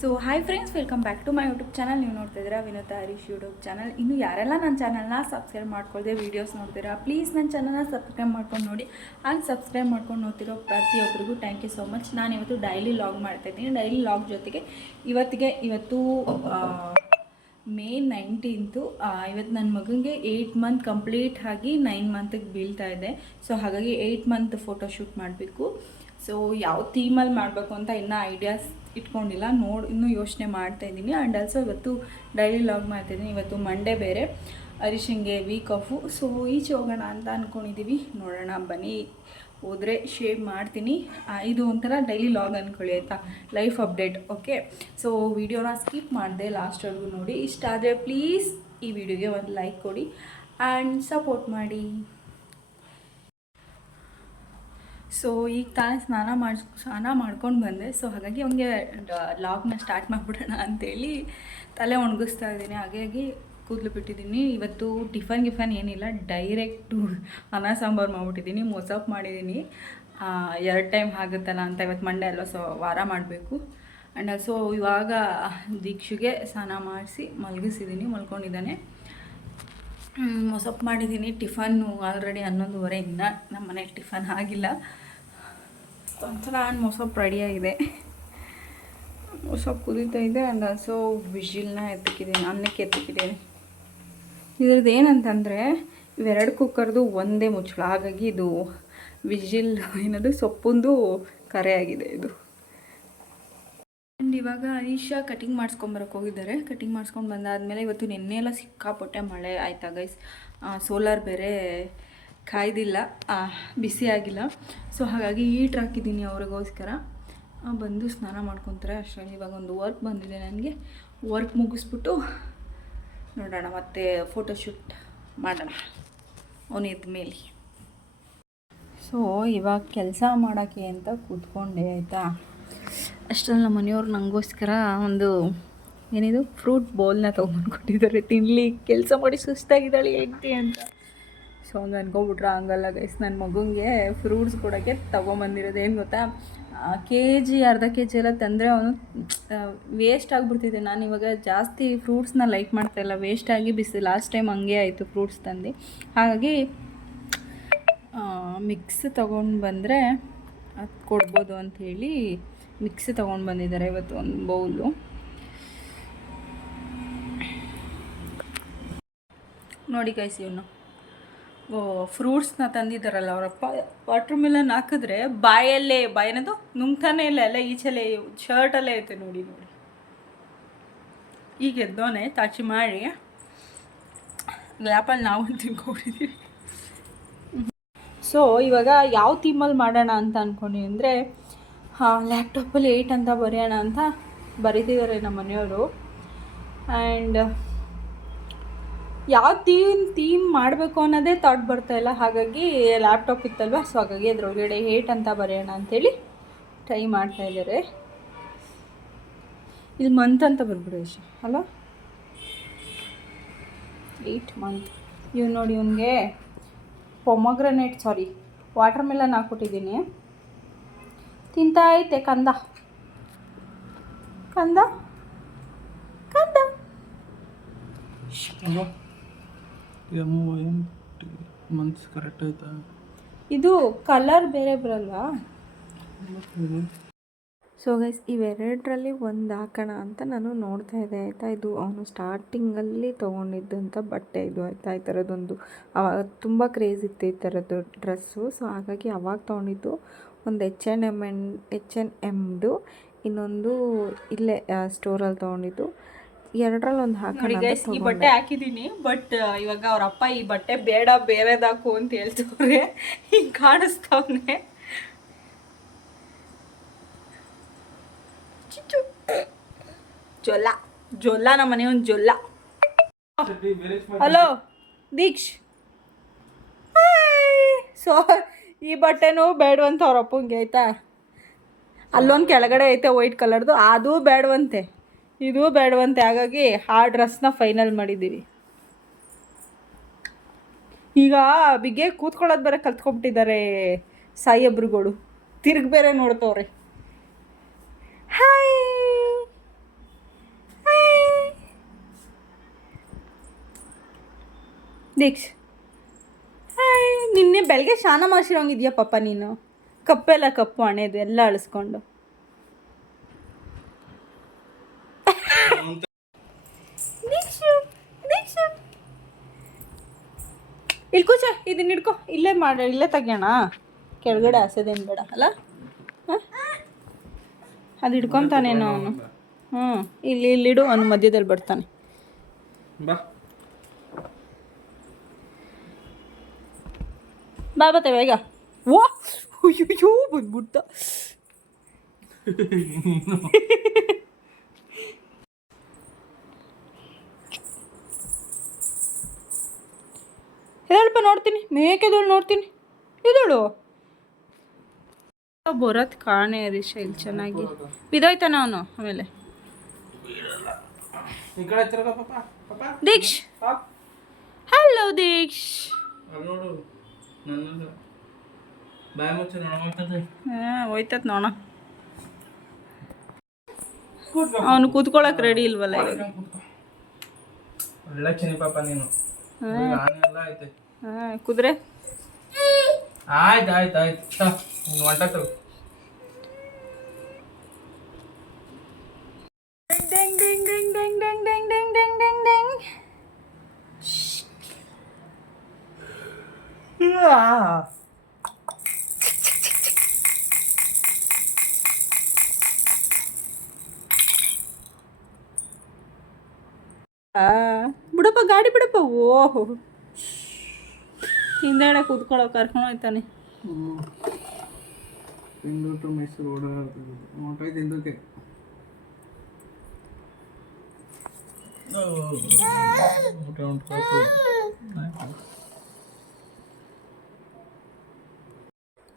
So hi friends, welcome back to my YouTube channel. ನೀವು ನೋಡ್ತಿದ್ದೀರಾ ವಿನೋದ Harish YouTube channel. ಇನ್ನು ಯಾರೆಲ್ಲ ನನ್ನ ಚಾನಲ್ನ ಸಬ್ಸ್ಕ್ರೈಬ್ ಮಾಡ್ಕೊಳ್ದೆ ವೀಡಿಯೋಸ್ ನೋಡ್ತೀರಾ, ಪ್ಲೀಸ್ ನನ್ನ ಚಾನಲ್ನ ಸಬ್ಸ್ಕ್ರೈಬ್ ಮಾಡ್ಕೊಂಡು ನೋಡಿ. ಆ್ಯಂಡ್ ಸಬ್ಸ್ಕ್ರೈಬ್ ಮಾಡ್ಕೊಂಡು ನೋಡ್ತಿರೋ ಪ್ರತಿಯೊಬ್ಬರಿಗೂ ಥ್ಯಾಂಕ್ ಯು ಸೋ ಮಚ್. ನಾನು ಇವತ್ತು ಡೈಲಿ ಲಾಗ್ ಮಾಡ್ತಾಯಿದ್ದೀನಿ. ಡೈಲಿ ಲಾಗ್ ಜೊತೆಗೆ ಇವತ್ತು ಮೇ 19 ಇವತ್ತು ನನ್ನ ಮಗನಿಗೆ 8 ಮಂತ್ ಕಂಪ್ಲೀಟ್ ಆಗಿ 9 ಮಂತಿಗೆ ಬೀಳ್ತಾ ಇದೆ. ಸೊ ಹಾಗಾಗಿ 8 ಮಂತ್ ಫೋಟೋಶೂಟ್ ಮಾಡಬೇಕು. ಸೊ ಯಾವ ಥೀಮಲ್ಲಿ ಮಾಡಬೇಕು ಅಂತ ಇನ್ನೂ ಐಡಿಯಾಸ್ ಇಟ್ಕೊಂಡಿಲ್ಲ, ಇನ್ನೂ ಯೋಚನೆ ಮಾಡ್ತಾಯಿದ್ದೀನಿ. ಆ್ಯಂಡ್ ಆಲ್ಸೋ ಇವತ್ತು ಡೈಲಿ ಲಾಗ್ ಮಾಡ್ತಾಯಿದ್ದೀನಿ. ಇವತ್ತು ಮಂಡೇ ಬೇರೆ, ಹರೀಶಂಗೆ ವೀಕ್ ಆಫು. ಸೊ ಈಚೆ ಹೋಗೋಣ ಅಂತ ಅಂದ್ಕೊಂಡಿದ್ದೀವಿ. ನೋಡೋಣ ಬನ್ನಿ, ಹೋದರೆ ಶೇವ್ ಮಾಡ್ತೀನಿ. ಇದು ಒಂಥರ ಡೈಲಿ ಲಾಗ್ ಅಂದ್ಕೊಳ್ಳಿ, ಆಯಿತಾ, ಲೈಫ್ ಅಪ್ಡೇಟ್. ಓಕೆ, ಸೊ ವಿಡಿಯೋನ ಸ್ಕಿಪ್ ಮಾಡಿದೆ, ಲಾಸ್ಟ್ವರೆಗೂ ನೋಡಿ. ಇಷ್ಟ ಆದರೆ ಪ್ಲೀಸ್ ಈ ವಿಡಿಯೋಗೆ ಒಂದು ಲೈಕ್ ಕೊಡಿ ಆ್ಯಂಡ್ ಸಪೋರ್ಟ್ ಮಾಡಿ. ಸೊ ಈಗ ತಾನೇ ಸ್ನಾನ ಮಾಡ್ಕೊಂಡು ಬಂದೆ. ಸೊ ಹಾಗಾಗಿ ಅವನಿಗೆ ಲಾಗ್ನ ಸ್ಟಾರ್ಟ್ ಮಾಡಿಬಿಡೋಣ ಅಂಥೇಳಿ ತಲೆ ಒಣಗಿಸ್ತಾ ಇದ್ದೀನಿ. ಹಾಗಾಗಿ ಕೂದಲು ಬಿಟ್ಟಿದ್ದೀನಿ. ಇವತ್ತು ಟಿಫನ್ ಏನಿಲ್ಲ, ಡೈರೆಕ್ಟು ಅನ್ನ ಸಾಂಬಾರು ಮಾಡಿಬಿಟ್ಟಿದ್ದೀನಿ. ಮೊಸಪ್ ಮಾಡಿದ್ದೀನಿ. 2 ಟೈಮ್ ಆಗುತ್ತಲ್ಲ ಅಂತ. ಇವತ್ತು ಮಂಡೇ ಅಲ್ಲ, ಸೊ ವಾರ ಮಾಡಬೇಕು. ಆ್ಯಂಡ್ ಆಲ್ಸೋ ಇವಾಗ ದೀಕ್ಷೆಗೆ ಸ್ನಾನ ಮಾಡಿಸಿ ಮಲಗಿಸಿದ್ದೀನಿ, ಮಲ್ಕೊಂಡಿದ್ದಾನೆ. ಮೊಸಪ್ ಮಾಡಿದ್ದೀನಿ. ಟಿಫನ್ನು ಆಲ್ರೆಡಿ 11:30. ಇನ್ನೂ ನಮ್ಮ ಮನೇಲಿ ಟಿಫನ್ ಆಗಿಲ್ಲ. ಒಂಥರ ಮೊಸಪ್ ರೆಡಿಯಾಗಿದೆ. ಮೊಸಪ್ ಕುದೀತಾ ಇದೆ. ಆ್ಯಂಡ್ ಆಲ್ಸೋ ವಿಜಿಲ್ನ ಅನ್ನಕ್ಕೆ ಎತ್ತಿಕ್ಕಿದ್ದೀನಿ. ಇದ್ರದ್ದು ಏನಂತಂದರೆ ಇವೆರಡು ಕುಕ್ಕರ್ದು ಒಂದೇ ಮುಚ್ಚಳ, ಹಾಗಾಗಿ ಇದು ವಿಜಿಲ್ ಏನದು ಸೊಪ್ಪೊಂದು ಕರೆ ಆಗಿದೆ ಇದು. ಆ್ಯಂಡ್ ಇವಾಗ ಹರೀಶಾ ಕಟಿಂಗ್ ಮಾಡಿಸ್ಕೊಂಬರಕ್ಕೆ ಹೋಗಿದ್ದಾರೆ. ಕಟಿಂಗ್ ಮಾಡಿಸ್ಕೊಂಡು ಬಂದಾದಮೇಲೆ ಇವತ್ತು ನಿನ್ನೆ ಎಲ್ಲ ಸಿಕ್ಕಾಪಟ್ಟೆ ಮಳೆ ಆಯಿತಾ ಗೈಸ್. ಸೋಲಾರ್ ಬೇರೆ ಕಾಯ್ದಿಲ್ಲ, ಬಿಸಿ ಆಗಿಲ್ಲ. ಸೊ ಹಾಗಾಗಿ ಹೀಟ್ರ್ ಹಾಕಿದ್ದೀನಿ ಅವ್ರಿಗೋಸ್ಕರ. ಬಂದು ಸ್ನಾನ ಮಾಡ್ಕೊತಾರೆ. ಅಷ್ಟರಲ್ಲಿ ಇವಾಗ ಒಂದು ವರ್ಕ್ ಬಂದಿದೆ ನನಗೆ. ವರ್ಕ್ ಮುಗಿಸ್ಬಿಟ್ಟು ನೋಡೋಣ, ಮತ್ತೆ ಫೋಟೋಶೂಟ್ ಮಾಡೋಣ ಅವನಿದ್ದ ಮೇಲೆ. ಸೊ ಇವಾಗ ಕೆಲಸ ಮಾಡೋಕ್ಕೆ ಅಂತ ಕೂತ್ಕೊಂಡೆ, ಆಯಿತಾ. ಅಷ್ಟರಲ್ಲಿ ನಮ್ಮ ಮನೆಯವ್ರು ನನಗೋಸ್ಕರ ಒಂದು ಏನಿದು ಫ್ರೂಟ್ ಬೌಲ್ನ ತೊಗೊಂಡು ಕೊಟ್ಟಿದ್ದಾರೆ ತಿನ್ನಲಿ. ಕೆಲಸ ಮಾಡಿ ಸುಸ್ತಾಗಿದ್ದಾಳೆ ಹೆಂಡ್ತಿ ಅಂತ. ಸೊ ಒಂದು ಅನ್ಕೊಬಿಟ್ರೆ ಹಂಗಲ್ಲ ಗೈಸ್. ನನ್ನ ಮಗುಂಗೆ ಫ್ರೂಟ್ಸ್ ಕೊಡೋಕ್ಕೆ ತೊಗೊಂಬಂದಿರೋದು. ಏನು ಗೊತ್ತಾ, KG ಅರ್ಧ KG ಎಲ್ಲ ತಂದರೆ ಅವನು ವೇಸ್ಟ್ ಆಗಿಬಿಡ್ತಿದೆ. ನಾನು ಇವಾಗ ಜಾಸ್ತಿ ಫ್ರೂಟ್ಸ್ನ ಲೈಕ್ ಮಾಡ್ತಾಯಿಲ್ಲ, ವೇಸ್ಟಾಗಿ ಲಾಸ್ಟ್ ಟೈಮ್ ಹಂಗೆ ಆಯಿತು ಫ್ರೂಟ್ಸ್ ತಂದು. ಹಾಗಾಗಿ ಮಿಕ್ಸ್ ತೊಗೊಂಡು ಬಂದರೆ ಅದು ಕೊಡ್ಬೋದು ಅಂಥೇಳಿ ಮಿಕ್ಸ್ ತೊಗೊಂಡು ಬಂದಿದ್ದಾರೆ ಇವತ್ತು ಒಂದು ಬೌಲು. ನೋಡಿ ಗೈಸ್, ಇವನು ಫ್ರೂಟ್ಸ್ನ ತಂದಿದ್ದಾರಲ್ಲ ಅವರಪ್ಪ. ವಾಟರ್ ಮೆಲನ್ ಹಾಕಿದ್ರೆ ಬಾಯನದು ನುಂಗ್ತಾನೆ ಇಲ್ಲ, ಎಲ್ಲ ಈಚೆಲೆ ಶರ್ಟಲ್ಲೇ ಐತೆ. ನೋಡಿ ಈಗ ಎದ್ದೋನೆ ತಾಚಿ ಮಾಡಿ ಲ್ಯಾಪಲ್ಲಿ ನಾವು ತಿನ್ಕೊಂಡಿದ್ದೀವಿ. ಸೊ ಇವಾಗ ಯಾವ ಥೀಮಲ್ಲಿ ಮಾಡೋಣ ಅಂತ ಅಂದ್ಕೊಂಡು ಅಂದರೆ ಲ್ಯಾಪ್ಟಾಪಲ್ಲಿ 8 ಅಂತ ಬರೆಯೋಣ ಅಂತ ಬರೀತಿದ್ದಾರೆ ನಮ್ಮ ಮನೆಯವರು. ಆ್ಯಂಡ್ ಯಾವ ಥೀಮ್ ಮಾಡಬೇಕು ಅನ್ನೋದೇ ಥಾಟ್ ಬರ್ತಾಯಿಲ್ಲ. ಹಾಗಾಗಿ ಲ್ಯಾಪ್ಟಾಪ್ ಇತ್ತಲ್ವ, ಸೊ ಹಾಗಾಗಿ ಅದರೊಳಗಡೆ 8 ಅಂತ ಬರೆಯೋಣ ಅಂಥೇಳಿ ಟ್ರೈ ಮಾಡ್ತಾಯಿದ್ದಾರೆ. ಇಲ್ಲಿ ಮಂತ್ ಅಂತ ಬರ್ಬಿಡು ಅಲ್ಲ, 8 ಮಂತ್. ಇವ್ ನೋಡಿ, ಇವನಿಗೆ ವಾಟರ್ ಮೆಲನ್ ಹಾಕ್ಕೊಟ್ಟಿದ್ದೀನಿ. ತಿಂತಾ ಐತೆ ಕಂದ ಮಂತ್ಸ್ ಕರೆಕ್ಟ್ ಆಯ್ತಾ? ಇದು ಕಲರ್ ಬೇರೆ ಬರಲ್ವಾ? ಸೊ ಗೈಸ್, ಇವೆರಡರಲ್ಲಿ ಒಂದು ಹಾಕೋಣ ಅಂತ ನಾನು ನೋಡ್ತಾ ಇದ್ದೆ, ಆಯಿತಾ. ಇದು ಅವನು ಸ್ಟಾರ್ಟಿಂಗಲ್ಲಿ ತೊಗೊಂಡಿದ್ದಂಥ ಬಟ್ಟೆ ಇದು, ಆಯಿತಾ. ಈ ಥರದ್ದೊಂದು ತುಂಬ ಕ್ರೇಜ್ ಇತ್ತು ಈ ಥರದ್ದು ಡ್ರೆಸ್ಸು. ಸೊ ಹಾಗಾಗಿ ಅವಾಗ ತೊಗೊಂಡಿದ್ದು ಒಂದು H&Mದು, ಇನ್ನೊಂದು ಇಲ್ಲೇ ಸ್ಟೋರಲ್ಲಿ ತೊಗೊಂಡಿದ್ದು. ಎರಡರಲ್ಲಿ ಒಂದು ಹಾಕೋಣ. ಈ ಬಟ್ಟೆ ಹಾಕಿದ್ದೀನಿ, ಬಟ್ ಇವಾಗ ಅವ್ರ ಅಪ್ಪ ಈ ಬಟ್ಟೆ ಬೇಡ ಬೇರೆದಾಕು ಅಂತ ಹೇಳ್ತವ್ರೆ. ಹಿಂಗೆ ಕಾಣಿಸ್ತವ್ನೆ. ಜೊಲ್ಲ ನಮ್ಮ ಮನೆ ಒಂದು ಜೊಲ್ಲ. ಹಲೋ ದೀಕ್ಷ್. ಸೊ ಈ ಬಟ್ಟೆನೂ ಬೇಡವಂತ ಅವ್ರ ಅಪ್ಪಂಗೆ, ಆಯಿತಾ. ಅಲ್ಲೊಂದು ಕೆಳಗಡೆ ಐತೆ ವೈಟ್ ಕಲರ್ದು, ಅದು ಬೇಡವಂತೆ, ಇದು ಬೇಡವಂತೆ. ಹಾಗಾಗಿ ಆ ಡ್ರೆಸ್ನ ಫೈನಲ್ ಮಾಡಿದ್ದೀವಿ. ಈಗ ಬಿಗ್ಗೆ ಕೂತ್ಕೊಳ್ಳೋದು ಬೇರೆ ಕಲ್ತ್ಕೊಂಡ್ಬಿಟ್ಟಿದ್ದಾರೆ ಸಾಯಿಬ್ರುಗಳು. ತಿರ್ಗಿ ಬೇರೆ ನೋಡ್ತವ್ರೆ. ಹಾಯ್ ದೀಕ್ಷ್ ಹಾಯ್, ನಿನ್ನೆ ಬೆಳಗ್ಗೆ ಸ್ನಾನ ಮಾಡಿಸಿರೋಂಗಿದ್ಯಾ ಪಾಪ ನೀನು. ಕಪ್ಪೆಲ್ಲ ಕಪ್ಪು ಹಣೆದು ಎಲ್ಲ ಅಳಿಸ್ಕೊಂಡು. ದೀಕ್ಷು ದೀಕ್ಷು ಇಲ್ಲಿ ಕೂಚ, ಇದನ್ನ ಹಿಡ್ಕೊ. ಇಲ್ಲೇ ಮಾಡಿ, ಇಲ್ಲೇ ತೆಗ್ಯೋಣ. ಕೆಳಗಡೆ ಹಾಸೋದೇನು ಬೇಡ ಅಲ್ಲ. ಹಾಂ, ಅದು ಹಿಡ್ಕೊತಾನೇನೋ ಅವನು. ಹ್ಞೂ, ಇಲ್ಲಿಡು, ಅವನು ಮಧ್ಯದಲ್ಲಿ ಬರ್ತಾನೆ. ಬಾ ಬಾ ಬತ್ತೆ ಬೇಗ. ಓ ಅಯ್ಯೋ ಬಂದ್ಬಿಡ್ತ. ಹೇಳಪ್ಪ, ನೋಡ್ತೀನಿ. ಮೇಕೆದೋಳು ನೋಡ್ತೀನಿ. ಇದಳು ಬರೋದು ಕಾಣೆ ಹರೀಶ. ಇಲ್ಲಿ ಚೆನ್ನಾಗಿ ಬಿದ್ದೋಯ್ತಾನ ಅವನು. ಆಮೇಲೆ ಈ ಕಡೆ ತಿರ್ಗ ಪಾಪ. ಪಾಪ ದೀಕ್ಷ್, ಹಲೋ ದೀಕ್ಷ್. ಅಲ್ಲಿ ನೋಡು, ನನ್ನ ಬಾಯಿ ಮುಚ್ಚಿ ನೋಡ್ತದೆ. ಹಾಂ, ಹೋಯ್ತತ್ ನೋಡ. ಅವನು ಕೂತ್ಕೊಳಕ್ ರೆಡಿ ಇಲ್ವಲ್ಲ ಇವಾಗ. ಒಳ್ಳೆ ಚಿನಿ ಪಾಪ ನೀನು. ನಾನೆಲ್ಲ ಐತೆ. ಹಾಂ, ಕುದುರೆ. ಆಯ್ತು ಆಯ್ತು ಆಯ್ತು, ನೀನು ಹೊಂಟ ತಗೋ. ಬಿಡಪ್ಪ, ಗಾಡಿ ಬಿಡಪ್ಪ. ಓಹೋ, ಹಿಂದೆಡೆ ಕೂತ್ಕೊಳ್ಳೋ ಕರ್ಕೊಂಡು ಹೋಯ್ತಾನೆ. ಬೆಂಗಳೂರು ಟು ಮೈಸೂರು ಓಡಾಡ್ತಿದ್ದು ಹೊಂಟೋಯ್ತು ಹಿಂದಕ್ಕೆ.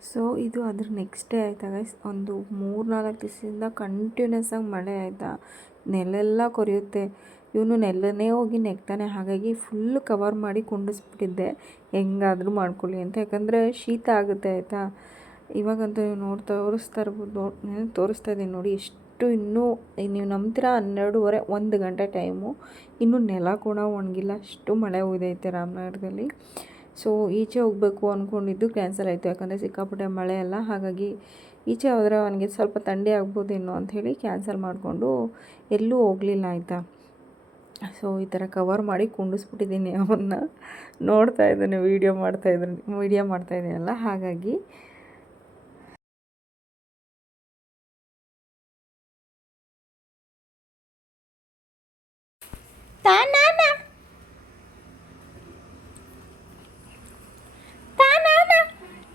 ಸೊ ಇದು ಅದ್ರ ನೆಕ್ಸ್ಟ್ ಡೇ ಆಯಿತಾ ಗೈಸ್. ಒಂದು 3-4 ದಿವಸದಿಂದ ಕಂಟಿನ್ಯೂಸ್ ಆಗಿ ಮಳೆ ಆಯಿತಾ, ನೆಲೆಲ್ಲ ಕೊರೆಯುತ್ತೆ. ಇವನು ನೆಲನೇ ಹೋಗಿ ನೆಗ್ತಾನೆ. ಹಾಗಾಗಿ ಫುಲ್ಲು ಕವರ್ ಮಾಡಿ ಕುಂಡಿಸ್ಬಿಟ್ಟಿದ್ದೆ, ಹೆಂಗಾದರೂ ಮಾಡ್ಕೊಳ್ಳಿ ಅಂತ. ಯಾಕಂದರೆ ಶೀತ ಆಗುತ್ತೆ ಆಯಿತಾ. ಇವಾಗಂತೂ ನೀವು ತೋರಿಸ್ತಾ ಇದ್ದೀನಿ ನೋಡಿ, ಎಷ್ಟು ಇನ್ನೂ ನೀವು ನಂಬ್ತೀರಾ, 12:30 1 ಗಂಟೆ ಟೈಮು, ಇನ್ನೂ ನೆಲ ಕೂಡ ಒಣಗಿಲ್ಲ. ಅಷ್ಟು ಮಳೆ ಹೋಗೈತೆ ರಾಮನಗರದಲ್ಲಿ. ಸೊ ಈಚೆ ಹೋಗಬೇಕು ಅಂದ್ಕೊಂಡಿದ್ದು ಕ್ಯಾನ್ಸಲ್ ಆಯಿತು, ಯಾಕಂದರೆ ಸಿಕ್ಕಾಪಟ್ಟೆ ಮಳೆ ಅಲ್ಲ. ಹಾಗಾಗಿ ಈಚೆ ಹೋದರೆ ಅವನಿಗೆ ಸ್ವಲ್ಪ ಥಂಡಿ ಆಗ್ಬೋದೇನೋ ಅಂಥೇಳಿ ಕ್ಯಾನ್ಸಲ್ ಮಾಡಿಕೊಂಡು ಎಲ್ಲೂ ಹೋಗಲಿಲ್ಲ ಆಯಿತಾ. ಸೊ ಈ ಥರ ಕವರ್ ಮಾಡಿ ಕುಂಡಿಸ್ಬಿಟ್ಟಿದ್ದೀನಿ. ಅವನ್ನ ನೋಡ್ತಾ ಇದ್ದಾನೆ, ವೀಡಿಯೋ ಮಾಡ್ತಾಯಿದ್ದೀನಲ್ಲ, ಹಾಗಾಗಿ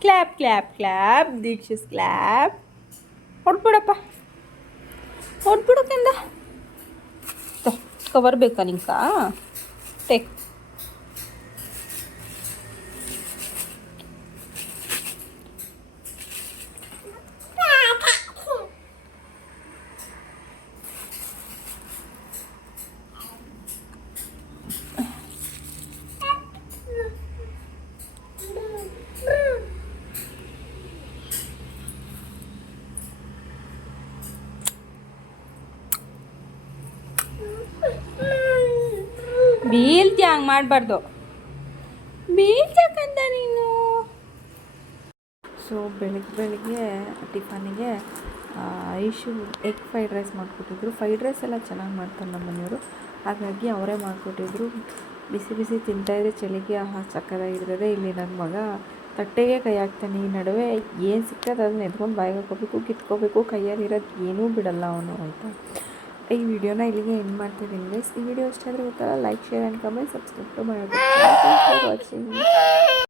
ಕ್ಲ್ಯಾಪ್ ಕ್ಲ್ಯಾಪ್ ಕ್ಲ್ಯಾಪ್. ದೀಕ್ಷಿಸ್ ಕ್ಲ್ಯಾಪ್. ಹೊಡ್ಬಿಡಪ್ಪ, ಹೊಡ್ಬಿಡಕ್ಕಿಂದ. ಕವರ್ ಬೇಕಾ ನಿಂಕ? ಟೇಕ್. ಬೀಳ್ತಿ, ಹಂಗೆ ಮಾಡಬಾರ್ದು. ಬೀಳ್ತಕ್ಕಂತ ನೀನು. ಸೊ ಬೆಳಗ್ಗೆ ಟಿಫನಿಗೆ ಐಶು ಎಗ್ ಫ್ರೈಡ್ ರೈಸ್ ಮಾಡಿಕೊಟ್ಟಿದ್ರು. ಫ್ರೈಡ್ ರೈಸ್ ಎಲ್ಲ ಚೆನ್ನಾಗಿ ಮಾಡ್ತಾರೆ ನಮ್ಮ ಮನೆಯವರು, ಹಾಗಾಗಿ ಅವರೇ ಮಾಡಿಕೊಟ್ಟಿದ್ರು. ಬಿಸಿ ಬಿಸಿ ತಿಂತಾಯಿದ್ರೆ ಚಳಿಗೆ ಸಕ್ಕತ್ತಾಗಿರ್ತದೆ. ಇಲ್ಲಿ ನನ್ನ ಮಗ ತಟ್ಟೆಗೆ ಕೈ ಹಾಕ್ತಾನೆ. ಈ ನಡುವೆ ಏನು ಸಿಗ್ತದೆ ಅದನ್ನ ಎತ್ಕೊಂಡು ಬಾಯಿಗೆ ಹಾಕೋಬೇಕು, ಕಿತ್ಕೋಬೇಕು, ಕೈಯಲ್ಲಿರೋದು ಏನೂ ಬಿಡಲ್ಲ ಅವನು ಆಯಿತಾ. ಈ ವಿಡಿಯೋನ ಇಲ್ಲಿಗೆ ಎಂಡ್ ಮಾಡ್ತಿದ್ದೀನಿ ಗೈಸ್. ಈ ವಿಡಿಯೋ ಇಷ್ಟ ಆದರೆ ಗೊತ್ತಲ್ಲ, like, share and comment, subscribe ಮಾಡೋದು. Thank you for watching.